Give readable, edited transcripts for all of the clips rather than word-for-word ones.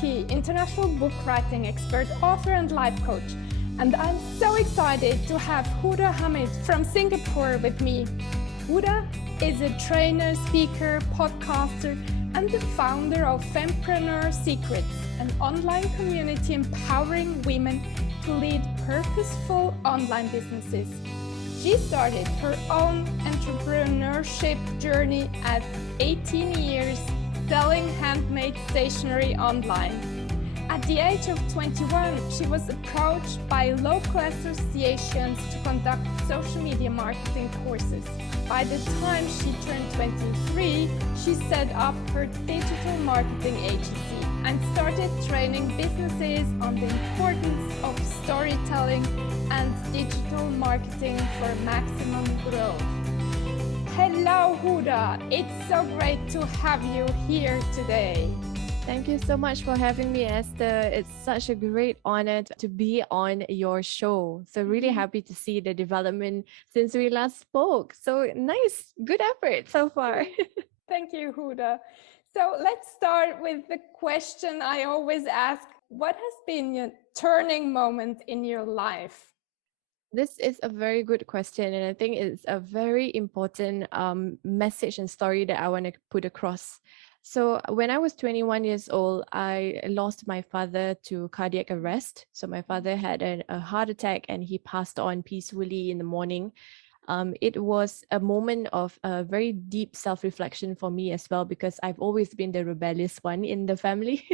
Bürki, international book writing expert, author and life coach. And I'm so excited to have Huda Hamid from Singapore with me. Huda is a trainer, speaker, podcaster, and the founder of Fanpreneur Secrets, an online community empowering women to lead purposeful online businesses. She started her own entrepreneurship journey at 18 years, selling handmade stationery online. At the age of 21, she was approached by local associations to conduct social media marketing courses. By the time she turned 23, she set up her digital marketing agency and started training businesses on the importance of storytelling and digital marketing for maximum growth. Hello, Huda. It's so great to have you here today. Thank you so much for having me, Esther. It's such a great honor to be on your show. So really happy to see the development since we last spoke. So nice, good effort so far. Thank you, Huda. So let's start with the question I always ask. What has been your turning moment in your life? This is a very good question, and I think it's a very important message and story that I want to put across. So when I was 21 years old, I lost my father to cardiac arrest. So my father had a heart attack and he passed on peacefully in the morning. It was a moment of very deep self-reflection for me as well, because I've always been the rebellious one in the family,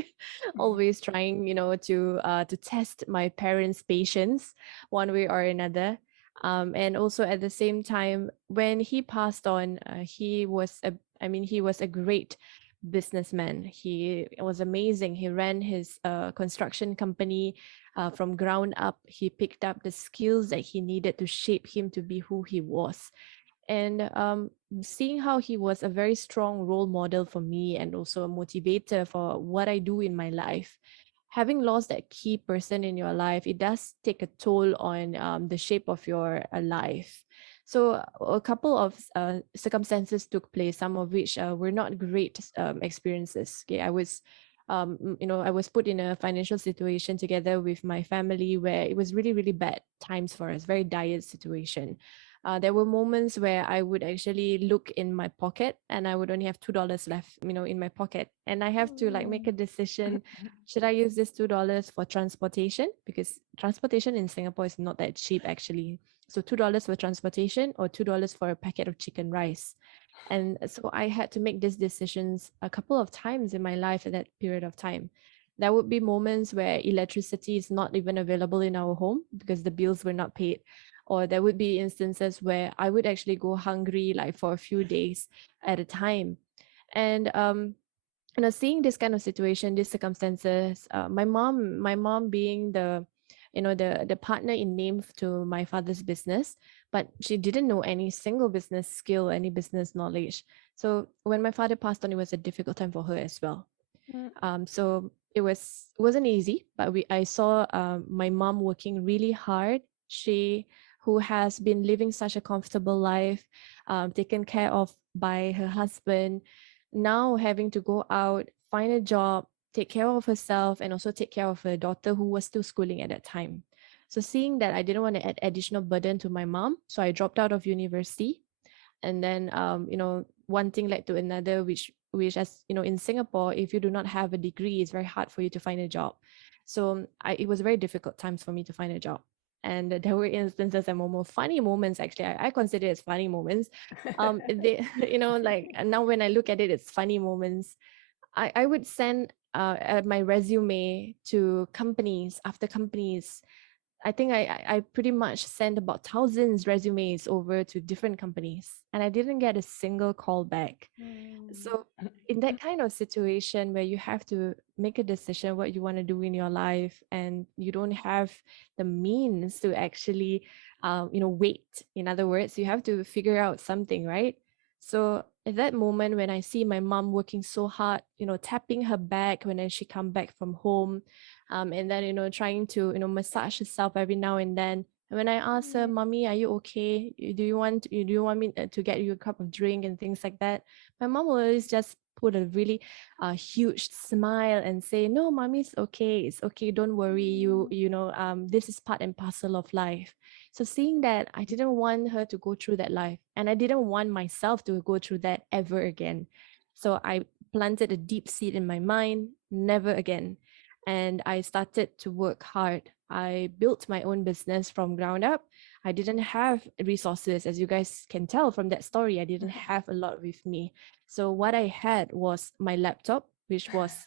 always trying, to test my parents' patience one way or another. And also at the same time, when he passed on, he was a great businessman. He was amazing. He ran his construction company from ground up. He picked up the skills that he needed to shape him to be who he was. And seeing how he was a very strong role model for me and also a motivator for what I do in my life. Having lost that key person in your life, it does take a toll on the shape of your life. So a couple of circumstances took place, some of which were not great experiences. Okay, I was put in a financial situation together with my family where it was really, really bad times for us, very dire situation. There were moments where I would actually look in my pocket and I would only have $2 left, in my pocket. And I have to make a decision. Should I use this $2 for transportation? Because transportation in Singapore is not that cheap actually. So $2 for transportation or $2 for a packet of chicken rice. And so I had to make these decisions a couple of times in my life at that period of time. There would be moments where electricity is not even available in our home because the bills were not paid. Or there would be instances where I would actually go hungry for a few days at a time. And seeing this kind of situation, these circumstances, my mom being the partner in name to my father's business, but she didn't know any single business skill, any business knowledge. So when my father passed on, it was a difficult time for her as well. So it wasn't easy, but I saw my mom working really hard. She who has been living such a comfortable life, taken care of by her husband, now having to go out, find a job, take care of herself, and also take care of her daughter who was still schooling at that time. So seeing that, I didn't want to add additional burden to my mom, so I dropped out of university. And then one thing led to another, which as in Singapore, if you do not have a degree, it's very hard for you to find a job. So it was very difficult times for me to find a job. And there were instances and more funny moments. Actually, I consider it as funny moments. They, now when I look at it, it's funny moments. I would send my resume to companies after companies. I think I pretty much sent about thousands resumes over to different companies, and I didn't get a single call back. So in that kind of situation where you have to make a decision what you want to do in your life and you don't have the means to actually wait, in other words, you have to figure out something, right? So at that moment when I see my mom working so hard, tapping her back when she come back from home, and then trying to massage herself every now and then. And when I ask her, "Mommy, are you okay? Do you want me to get you a cup of drink and things like that?" My mom will always just put a really huge smile and say, no, mommy, it's okay, don't worry, this is part and parcel of life. So seeing that, I didn't want her to go through that life, and I didn't want myself to go through that ever again. So I planted a deep seed in my mind, never again. And I started to work hard. I built my own business from ground up. I didn't have resources, as you guys can tell from that story. I didn't have a lot with me. So what I had was my laptop, which was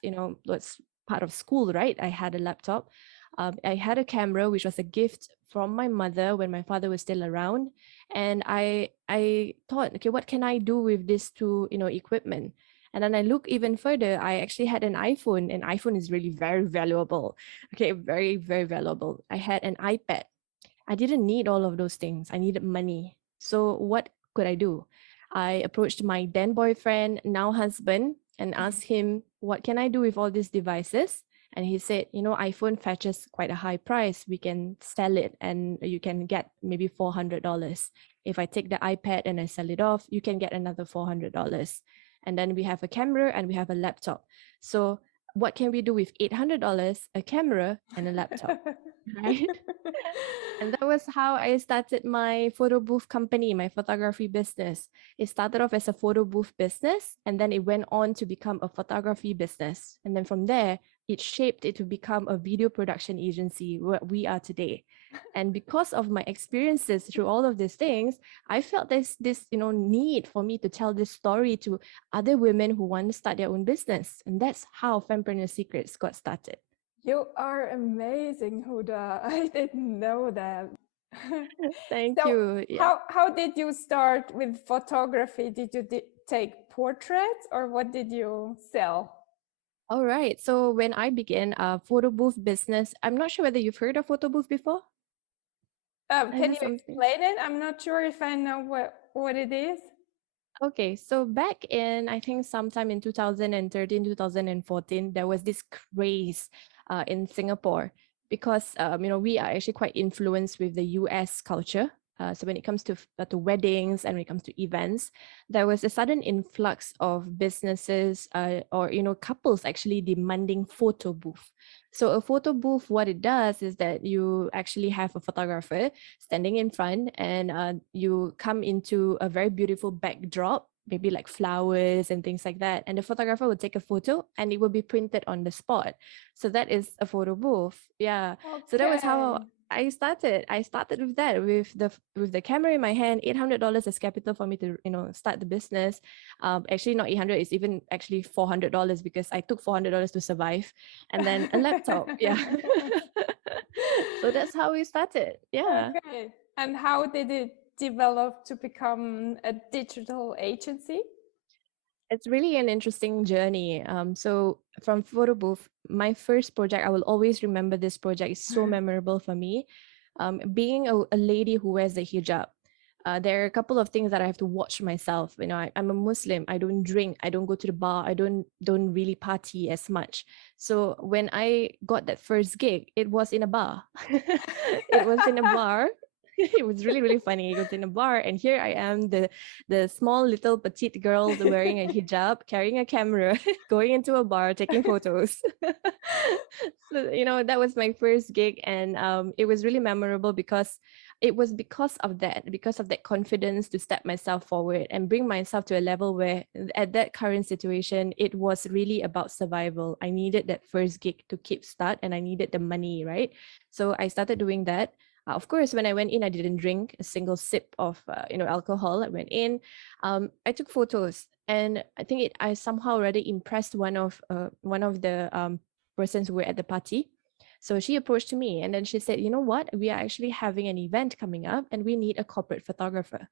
part of school, right? I had a laptop. I had a camera, which was a gift from my mother when my father was still around. And I thought, okay, what can I do with this two, equipment? And then I look even further, I actually had an iPhone, and iPhone is really very valuable. Okay, very, very valuable. I had an iPad. I didn't need all of those things. I needed money. So what could I do? I approached my then boyfriend, now husband, and asked him, what can I do with all these devices? And he said, iPhone fetches quite a high price. We can sell it and you can get maybe $400. If I take the iPad and I sell it off, you can get another $400. And then we have a camera and we have a laptop. So what can we do with $800? A camera and a laptop, right? And that was how I started my photo booth company, my photography business. It started off as a photo booth business, and then it went on to become a photography business. And then from there, it shaped it to become a video production agency, where we are today. And because of my experiences through all of these things, I felt there's this, need for me to tell this story to other women who want to start their own business. And that's how Fanpreneur Secrets got started. You are amazing, Huda. I didn't know that. Thank So you. Yeah. how did you start with photography? Did you take portraits, or what did you sell? All right. So when I began a photo booth business, I'm not sure whether you've heard of photo booth before. Is Can this you something? explain it? I'm not sure if I know what it is. Okay, so back in, I think sometime in 2013, 2014, there was this craze in Singapore because we are actually quite influenced with the US culture. So when it comes to weddings and when it comes to events, there was a sudden influx of businesses or couples actually demanding photo booth. So a photo booth, what it does is that you actually have a photographer standing in front, and you come into a very beautiful backdrop, maybe like flowers and things like that, and the photographer will take a photo and it will be printed on the spot. So that is a photo booth. Yeah. So that was how Okay. I started with that, with the camera in my hand. $800 as capital for me to start the business. Actually not 800, it's even actually $400 because I took $400 to survive, and then a laptop. Yeah. So that's how we started. Yeah. Okay. And how did it develop to become a digital agency? It's really an interesting journey. So from photo booth, my first project, I will always remember this project. It's so memorable for me. Being a lady who wears the hijab, there are a couple of things that I have to watch myself. I'm a Muslim. I don't drink. I don't go to the bar. I don't really party as much. So when I got that first gig, it was in a bar. It was in a bar. It was really, really funny. It was in a bar, and here I am, the small little petite girl wearing a hijab, carrying a camera, going into a bar, taking photos. So that was my first gig, and it was really memorable because it was because of that confidence to step myself forward and bring myself to a level where at that current situation, it was really about survival. I needed that first gig to kick start, and I needed the money, right? So I started doing that. Of course, when I went in, I didn't drink a single sip of alcohol. I went in, I took photos, and I think I somehow already impressed one of the persons who were at the party. So she approached me, and then she said, "You know what? We are actually having an event coming up, and we need a corporate photographer."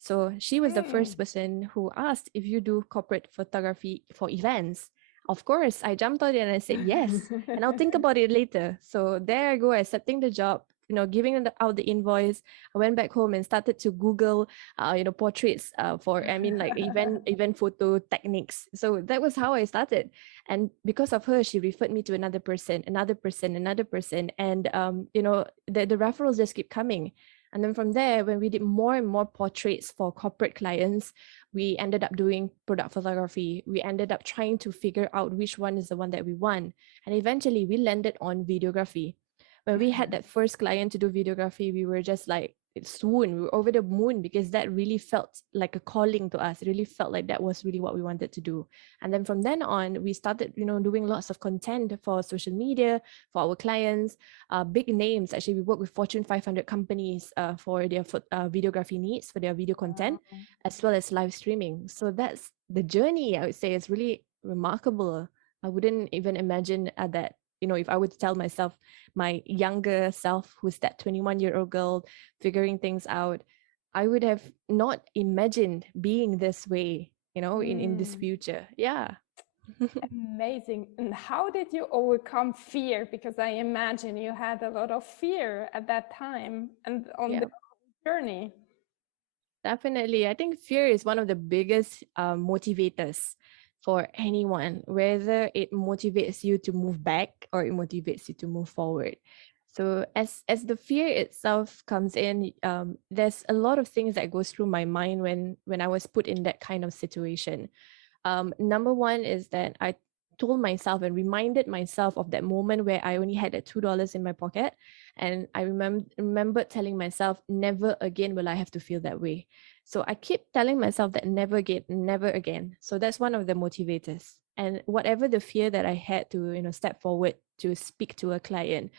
So she was the first person who asked if you do corporate photography for events. Of course, I jumped on it and I said yes, and I'll think about it later. So there I go, accepting the job, giving out the invoice. I went back home and started to Google, portraits like event photo techniques. So that was how I started. And because of her, she referred me to another person, and the referrals just keep coming And then from there, when we did more and more portraits for corporate clients, we ended up doing product photography. We ended up trying to figure out which one is the one that we want. And eventually we landed on videography. When we had that first client to do videography, we were just like, swoon. We were over the moon because that really felt like a calling to us. It really felt like that was really what we wanted to do. And then from then on, we started, doing lots of content for social media, for our clients, big names. Actually, we work with Fortune 500 companies for their videography needs, for their video content, as well as live streaming. So that's the journey, I would say. It's really remarkable. I wouldn't even imagine that, if I would tell myself, my younger self, who's that 21-year-old girl figuring things out, I would have not imagined being this way, in this future. Yeah. Amazing. And how did you overcome fear? Because I imagine you had a lot of fear at that time and on the journey. Definitely. I think fear is one of the biggest motivators for anyone, whether it motivates you to move back or it motivates you to move forward. So as the fear itself comes in, there's a lot of things that goes through my mind when I was put in that kind of situation. Number one is that I told myself and reminded myself of that moment where I only had that $2 in my pocket. And I remembered telling myself, never again will I have to feel that way. So I keep telling myself that never again, never again. So that's one of the motivators. And whatever the fear that I had to, step forward to speak to a client,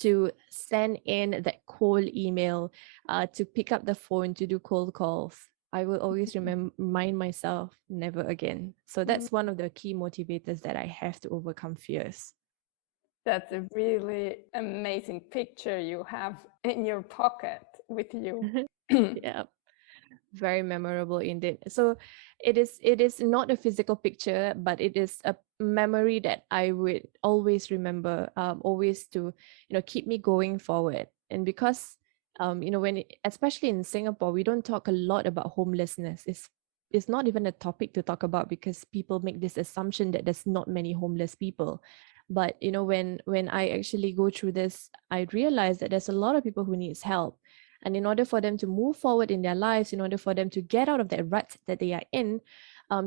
to send in that cold email, to pick up the phone, to do cold calls, I will always remind myself never again. So that's one of the key motivators that I have to overcome fears. That's a really amazing picture you have in your pocket with you. Yeah, very memorable indeed. So it is not a physical picture, but it is a memory that I would always remember, always to keep me going forward. And because especially in Singapore, we don't talk a lot about homelessness. It's not even a topic to talk about because people make this assumption that there's not many homeless people. But when I actually go through this, I realize that there's a lot of people who needs help. And in order for them to move forward in their lives, in order for them to get out of that rut that they are in,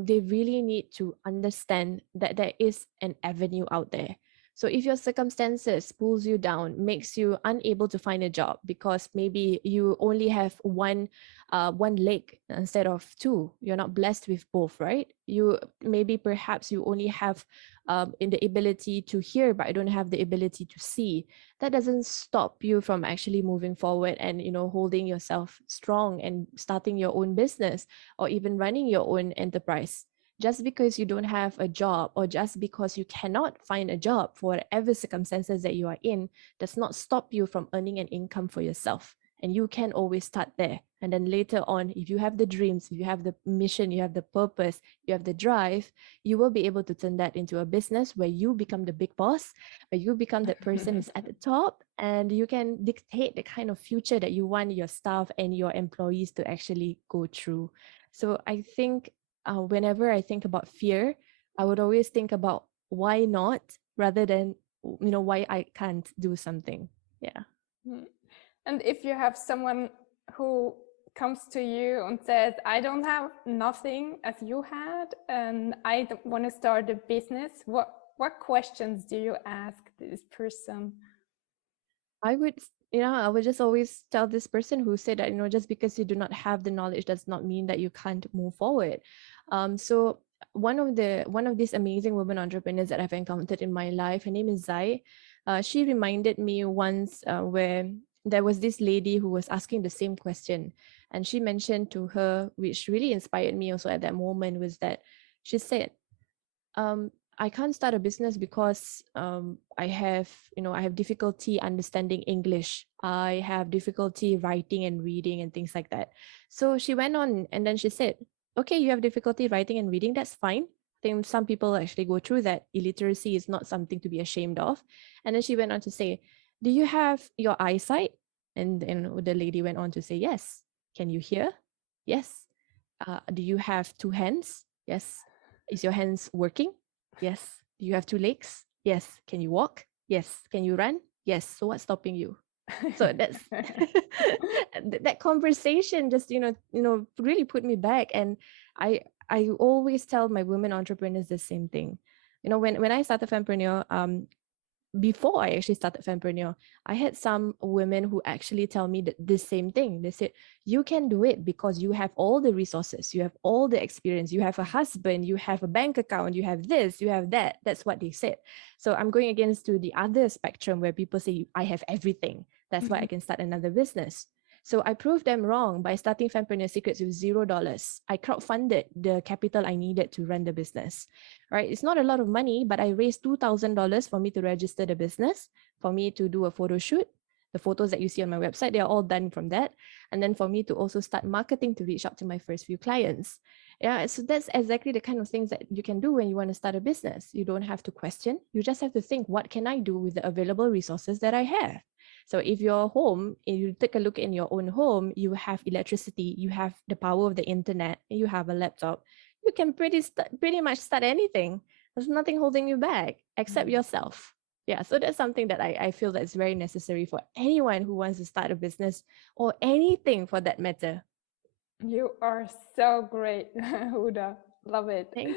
they really need to understand that there is an avenue out there. So if your circumstances pulls you down, makes you unable to find a job because maybe you only have one leg instead of two, you're not blessed with both, right? You maybe perhaps you only have in the ability to hear, but I don't have the ability to see. That doesn't stop you from actually moving forward and holding yourself strong and starting your own business or even running your own enterprise. Just because you don't have a job or just because you cannot find a job for whatever circumstances that you are in does not stop you from earning an income for yourself. And you can always start there. And then later on, if you have the dreams, if you have the mission, you have the purpose, you have the drive, you will be able to turn that into a business where you become the big boss, where you become that person who's at the top, and you can dictate the kind of future that you want your staff and your employees to actually go through. So I think whenever I think about fear, I would always think about why not rather than why I can't do something. Yeah. And if you have someone who comes to you and says, I don't have nothing as you had and I want to start a business, what questions do you ask this person? I would just always tell this person who said that, just because you do not have the knowledge does not mean that you can't move forward. So one of these amazing women entrepreneurs that I've encountered in my life, her name is Zai. She reminded me once where there was this lady who was asking the same question, and she mentioned to her, which really inspired me also at that moment, was that she said, I can't start a business because I have difficulty understanding English. I have difficulty writing and reading and things like that. So she went on and then she said, okay, you have difficulty writing and reading. That's fine. I think some people actually go through that. Illiteracy is not something to be ashamed of. And then she went on to say, do you have your eyesight? And then the lady went on to say, yes. Can you hear? Yes. Do you have two hands? Yes. Is your hands working? Yes. Do you have two legs? Yes. Can you walk? Yes. Can you run? Yes. So what's stopping you? So that's that conversation just really put me back. And I always tell my women entrepreneurs the same thing. When I started Fanpreneur, before I actually started Fanpreneur, I had some women who actually tell me that this same thing. They said, you can do it because you have all the resources, you have all the experience, you have a husband, you have a bank account, you have this, you have that. That's what they said. So I'm going against to the other spectrum where people say, I have everything. That's why I can start another business. So I proved them wrong by starting Fanpreneur Secrets with $0. I crowdfunded the capital I needed to run the business. Right? It's not a lot of money, but I raised $2,000 for me to register the business, for me to do a photo shoot. The photos that you see on my website, they are all done from that. And then for me to also start marketing to reach out to my first few clients. Yeah, so that's exactly the kind of things that you can do when you want to start a business. You don't have to question. You just have to think, what can I do with the available resources that I have? So if you're home, if you take a look in your own home, you have electricity, you have the power of the internet, you have a laptop, you can pretty much start anything. There's nothing holding you back except yourself. Yeah, so that's something that I feel that's very necessary for anyone who wants to start a business or anything for that matter. You are so great, Huda. Love it. Thank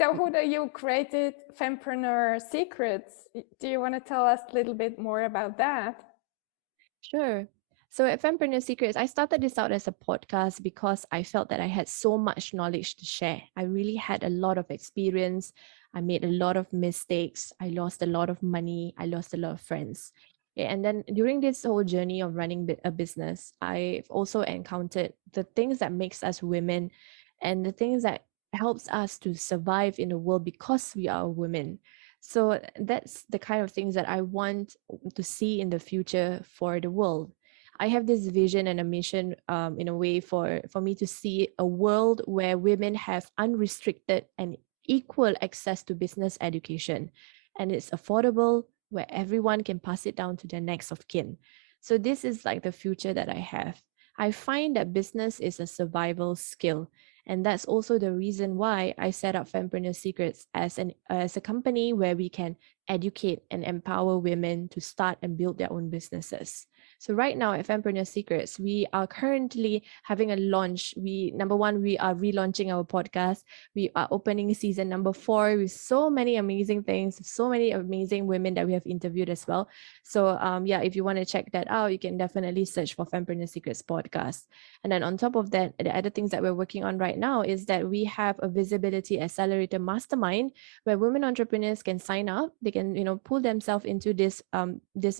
So, Huda, you created Fanpreneur Secrets. Do you want to tell us a little bit more about that? Sure. So at Fanpreneur Secrets, I started this out as a podcast because I felt that I had so much knowledge to share. I really had a lot of experience. I made a lot of mistakes. I lost a lot of money. I lost a lot of friends. Yeah, and then during this whole journey of running a business, I've also encountered the things that makes us women and the things that helps us to survive in the world because we are women. So that's the kind of things that I want to see in the future for the world. I have this vision and a mission, in a way, for me to see a world where women have unrestricted and equal access to business education, and it's affordable, where everyone can pass it down to their next of kin. So this is like the future that I have. I find that business is a survival skill, and that's also the reason why I set up Fanpreneur Secrets as a company where we can educate and empower women to start and build their own businesses. So right now at Fanpreneur Secrets, we are currently having a launch. Number one, we are relaunching our podcast. We are opening season number 4 with so many amazing things, so many amazing women that we have interviewed as well. So yeah, if you want to check that out, you can definitely search for Fanpreneur Secrets podcast. And then on top of that, the other things that we're working on right now is that we have a visibility accelerator mastermind where women entrepreneurs can sign up. They can, pull themselves into this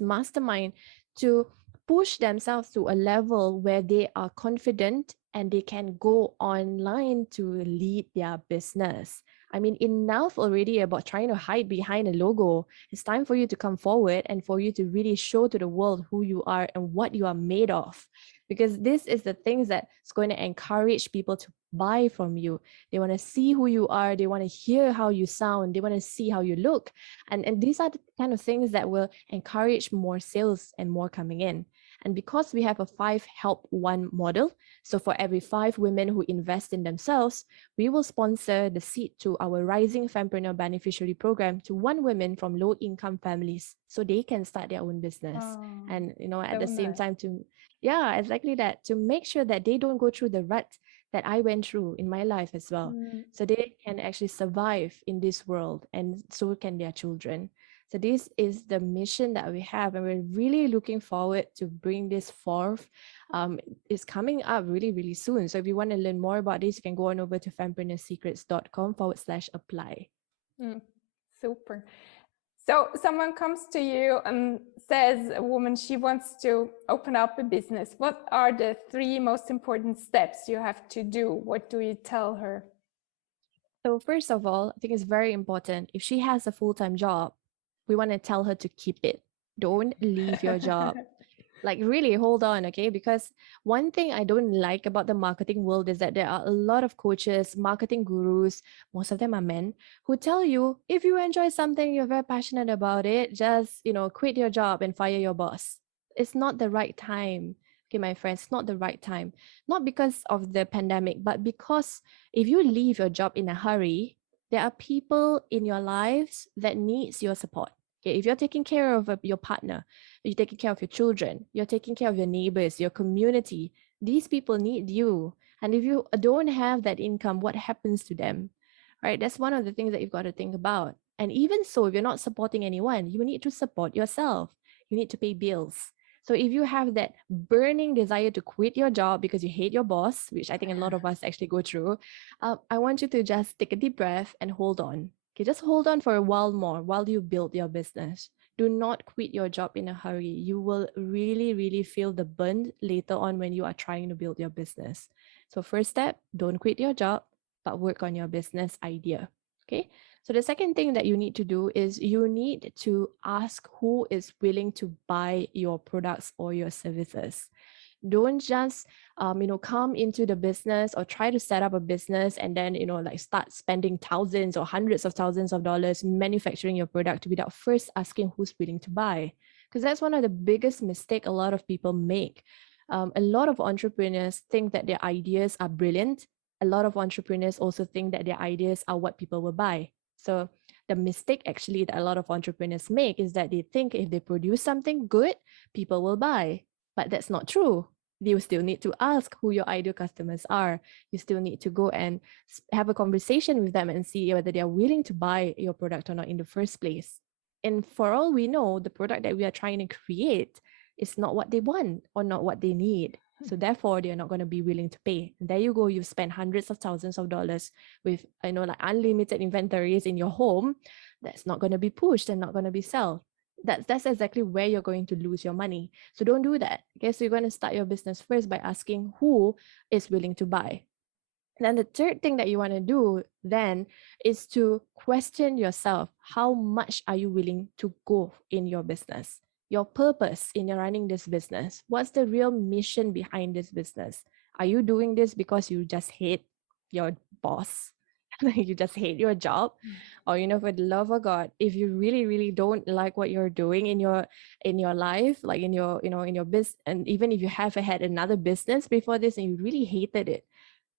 mastermind to push themselves to a level where they are confident and they can go online to lead their business. I mean, enough already about trying to hide behind a logo. It's time for you to come forward and for you to really show to the world who you are and what you are made of. Because this is the things that's going to encourage people to buy from you. They want to see who you are. They want to hear how you sound. They want to see how you look. And these are the kind of things that will encourage more sales and more coming in. And because we have a 5 help 1 model, so for every 5 women who invest in themselves, we will sponsor the seed to our Rising Fanpreneur Beneficiary Program to 1 woman from low income families so they can start their own business. And at the same time yeah, exactly that, to make sure that they don't go through the rut that I went through in my life as well. So they can actually survive in this world, and so can their children. So this is the mission that we have, and we're really looking forward to bring this forth. It's coming up really, really soon. So if you want to learn more about this, you can go on over to fanpreneursecrets.com/apply. Super. So someone comes to you and says, a woman, she wants to open up a business. What are the 3 most important steps you have to do? What do you tell her? So first of all, I think it's very important. If she has a full-time job, we want to tell her to keep it. Don't leave your job. Like, really hold on, okay? Because one thing I don't like about the marketing world is that there are a lot of coaches, marketing gurus, most of them are men, who tell you if you enjoy something, you're very passionate about it, just, quit your job and fire your boss. It's not the right time. Okay, my friends, it's not the right time. Not because of the pandemic, but because if you leave your job in a hurry, there are people in your lives that needs your support. Okay, if you're taking care of your partner, you're taking care of your children, you're taking care of your neighbors, your community, these people need you. And if you don't have that income, what happens to them? Right? That's one of the things that you've got to think about. And even so, if you're not supporting anyone, you need to support yourself. You need to pay bills. So if you have that burning desire to quit your job because you hate your boss, which I think a lot of us actually go through, I want you to just take a deep breath and hold on. Okay, just hold on for a while more while you build your business. Do not quit your job in a hurry. You will really, really feel the burn later on when you are trying to build your business. So, first step, don't quit your job, but work on your business idea. Okay. So, the second thing that you need to do is you need to ask who is willing to buy your products or your services. Don't just come into the business or try to set up a business and then like start spending thousands or hundreds of thousands of dollars manufacturing your product without first asking who's willing to buy, because that's one of the biggest mistake a lot of people make. A lot of entrepreneurs think that their ideas are brilliant. A lot of entrepreneurs also think that their ideas are what people will buy. So the mistake actually that a lot of entrepreneurs make is that they think if they produce something good, people will buy. But that's not true. You still need to ask who your ideal customers are. You still need to go and have a conversation with them and see whether they are willing to buy your product or not in the first place. And for all we know, the product that we are trying to create is not what they want or not what they need. So therefore, they're not going to be willing to pay. And there you go. You've spent hundreds of thousands of dollars with, like unlimited inventories in your home. That's not going to be pushed and not going to be sold. That's exactly where you're going to lose your money. So don't do that. Okay, so you're going to start your business first by asking who is willing to buy. Then the third thing that you want to do then is to question yourself. How much are you willing to go in your business? Your purpose in running this business. What's the real mission behind this business? Are you doing this because you just hate your boss? You just hate your job? Or for the love of God, if you really, really don't like what you're doing in your life, like in your, in your business, and even if you have had another business before this and you really hated it,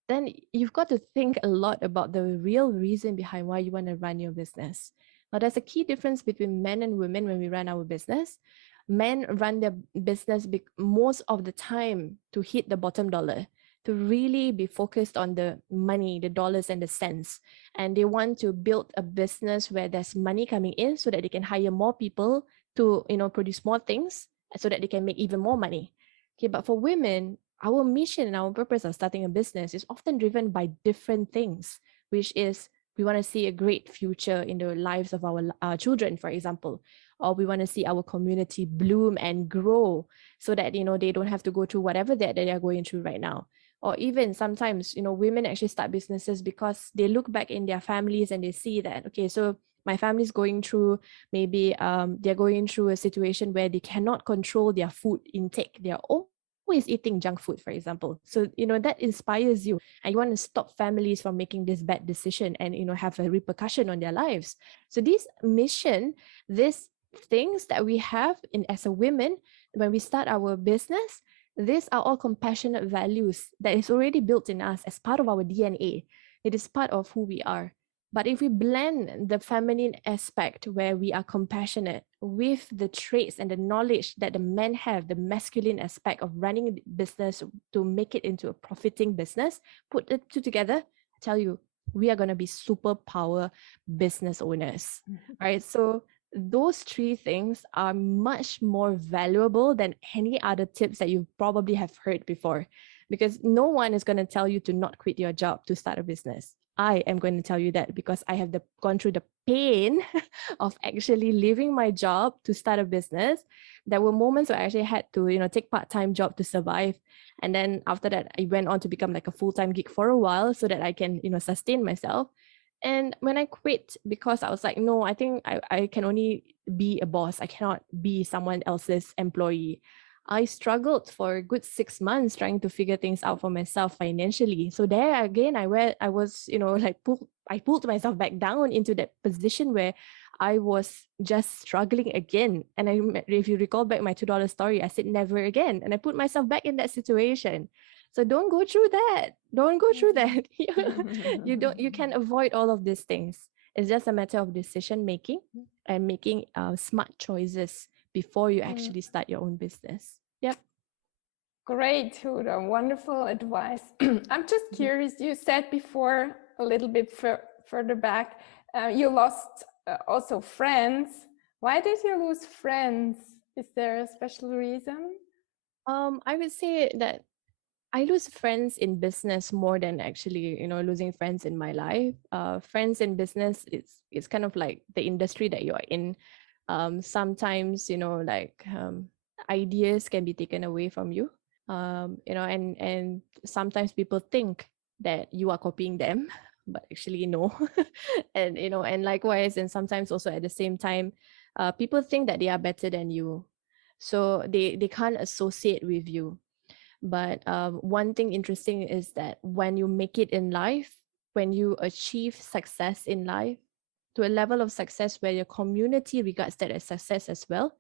then you've got to think a lot about the real reason behind why you want to run your business. Now, there's a key difference between men and women when we run our business. Men run their business most of the time to hit the bottom dollar, to really be focused on the money, the dollars and the cents. And they want to build a business where there's money coming in so that they can hire more people to, produce more things so that they can make even more money. Okay, but for women, our mission and our purpose of starting a business is often driven by different things, which is we want to see a great future in the lives of our children, for example, or we want to see our community bloom and grow so that, they don't have to go through whatever that they are going through right now. Or even sometimes, women actually start businesses because they look back in their families and they see that, okay, so my family's going through, maybe they're going through a situation where they cannot control their food intake. They're always eating junk food, for example. So, that inspires you and you want to stop families from making this bad decision and, have a repercussion on their lives. So this mission, these things that we have as a women, when we start our business, these are all compassionate values that is already built in us as part of our DNA. It is part of who we are. But if we blend the feminine aspect where we are compassionate with the traits and the knowledge that the men have, the masculine aspect of running a business to make it into a profiting business, put the two together, I tell you, we are going to be superpower business owners, right? So those three things are much more valuable than any other tips that you probably have heard before, because no one is going to tell you to not quit your job to start a business. I am going to tell you that because I have gone through the pain of actually leaving my job to start a business. There were moments where I actually had to, take part-time job to survive. And then after that, I went on to become like a full-time gig for a while so that I can, sustain myself. And when I quit, because I was like, no, I think I can only be a boss. I cannot be someone else's employee. I struggled for a good 6 months trying to figure things out for myself financially. So there again, I was, I pulled myself back down into that position where I was just struggling again. And if you recall back my $2 story, I said never again. And I put myself back in that situation. So don't go through that. Don't go through that. You can avoid all of these things. It's just a matter of decision making and making smart choices before you actually start your own business. Yep. Great, Huda. Wonderful advice. I'm just curious. You said before, a little bit further back, you lost also friends. Why did you lose friends? Is there a special reason? I would say that I lose friends in business more than actually, losing friends in my life. Friends in business, it's kind of like the industry that you are in. Sometimes, ideas can be taken away from you. And sometimes people think that you are copying them, but actually no. And likewise, and sometimes also at the same time, people think that they are better than you, so they can't associate with you. But one thing interesting is that when you make it in life, when you achieve success in life to a level of success where your community regards that as success as well,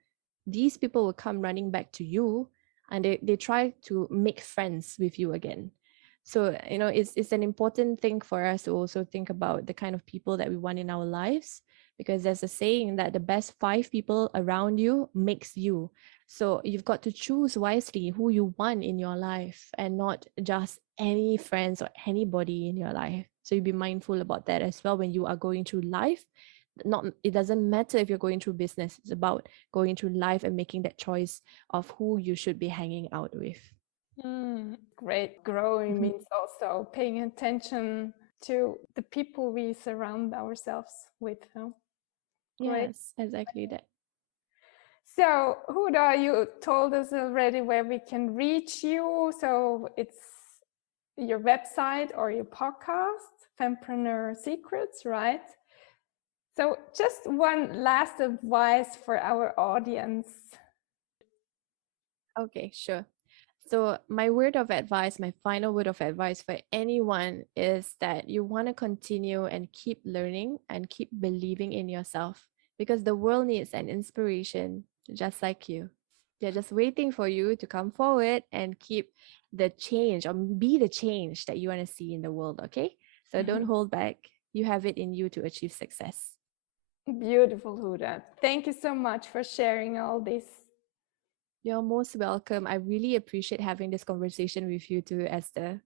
these people will come running back to you, and they try to make friends with you again. So, it's an important thing for us to also think about the kind of people that we want in our lives, because there's a saying that the best 5 people around you makes you. So you've got to choose wisely who you want in your life, and not just any friends or anybody in your life. So you be mindful about that as well when you are going through life. Not, it doesn't matter if you're going through business. It's about going through life and making that choice of who you should be hanging out with. Great. Growing means also paying attention to the people we surround ourselves with. Huh? Great. Yes, exactly that. So, Huda, you told us already where we can reach you. So it's your website or your podcast, Fanpreneur Secrets, right? So just one last advice for our audience. Okay, sure. So, my word of advice, my final word of advice for anyone is that you want to continue and keep learning and keep believing in yourself, because the world needs an inspiration just like you. They're just waiting for you to come forward and keep the change, or be the change that you want to see in the world. Okay. So, don't hold back. You have it in you to achieve success. Beautiful, Huda. Thank you so much for sharing all this. You're most welcome. I really appreciate having this conversation with you too, Esther.